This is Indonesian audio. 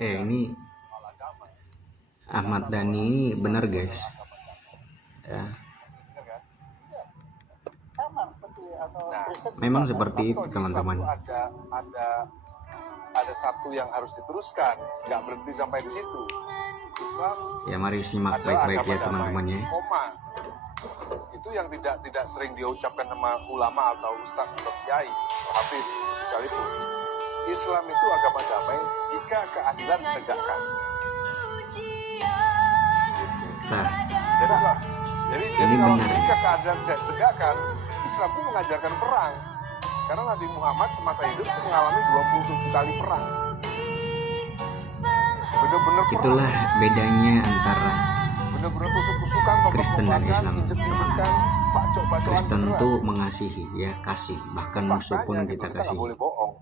Ini Ahmad Dhani ini benar guys ya. Memang seperti itu teman-teman. Ada satu yang harus diteruskan, nggak berhenti sampai di situ. Islam ya, mari simak baik-baik ya teman-teman ya. Itu yang tidak sering diucapkan sama ulama atau ustadz atau kiai, habib sekalipun. Islam itu agama damai jika keadilan ditegakkan. Nah, jadi ini kalau benar. jika keadilan tidak ditegakkan, Islam itu mengajarkan perang. Karena Nabi Muhammad semasa hidup itu mengalami 27 kali perang. Benar-benar Itulah bedanya antara benar-benar tusuk-tusukan, Kristen dan Islam teman-teman. bacok-bacokan Kristen beneran. tuh mengasihi ya, kasih, bahkan musuh pun Faktanya kita gitu, nggak kasih. boleh bohong.